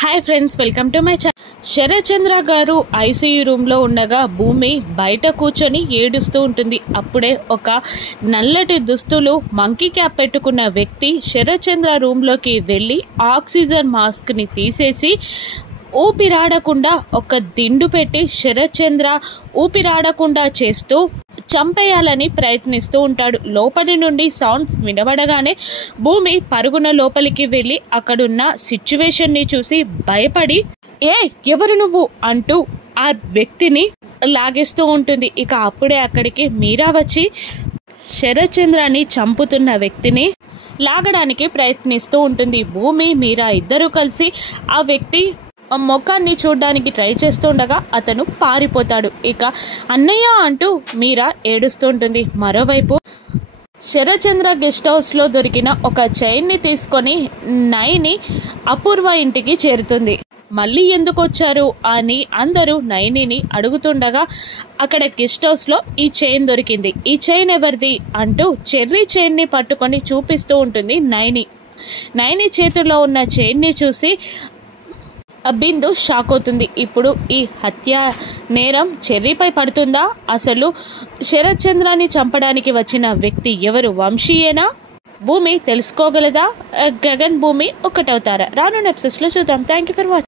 Hi friends, welcome to my channel. Sharath Chandra గారు ICU room లో ఉండగా భూమి బయట కూర్చొని ఏడుస్తూ ఉంటుంది. అప్పుడే ఒక నల్లటి దుస్తులు మంకీ క్యాప్ పెట్టుకున్న వ్యక్తి శరత్ చంద్ర రూమ్ లోకి వెళ్ళి ఆక్సిజన్ మాస్క్ ని తీసేసి ఊపిరాడకుండా ఒక దిండు పెట్టి శరత్ చంద్ర ఊపిరాడకుండా చేస్తూ చంపేయాలని ప్రయత్నిస్తూ ఉంటాడు. లోపలి నుండి సౌండ్స్ వినబడగానే భూమి పరుగున లోపలికి వెళ్ళి అక్కడున్న సిచ్యువేషన్ ని చూసి భయపడి ఎవరు నువ్వు అంటూ ఆ వ్యక్తిని లాగేస్తూ ఉంటుంది. ఇక అప్పుడే అక్కడికి మీరా వచ్చి శరత్ చంద్రని చంపుతున్న వ్యక్తిని లాగడానికి ప్రయత్నిస్తూ ఉంటుంది. భూమి మీరా ఇద్దరు కలిసి ఆ వ్యక్తి ముఖాన్ని చూడడానికి ట్రై చేస్తుండగా అతను పారిపోతాడు. ఇక అన్నయ్య అంటూ మీరా ఏడుస్తుంటుంది. మరోవైపు శరత్ చంద్ర గెస్ట్ హౌస్ లో దొరికిన ఒక చైన్ ని తీసుకొని నైని అపూర్వ ఇంటికి చేరుతుంది. మళ్ళీ ఎందుకు వచ్చారు అని అందరూ నైనిని అడుగుతుండగా అక్కడ గెస్ట్ హౌస్ లో ఈ చైన్ దొరికింది. ఈ చైన్ ఎవరిది అంటూ చెర్రీ చైన్ ని పట్టుకొని చూపిస్తూ ఉంటుంది నైని. నైని చేతుల్లో ఉన్న చైన్ ని చూసి బిందు షాక్ అవుతుంది. ఇప్పుడు ఈ హత్య నేరం చెర్రీపై పడుతుందా? అసలు శరత్ చంద్రాన్ని చంపడానికి వచ్చిన వ్యక్తి ఎవరు? వంశీయేనా? భూమి తెలుసుకోగలదా? గగన్ భూమి ఒకటవుతారా? రానున్న ఎపిసోడ్స్ లో చూద్దాం. Thank you for watching.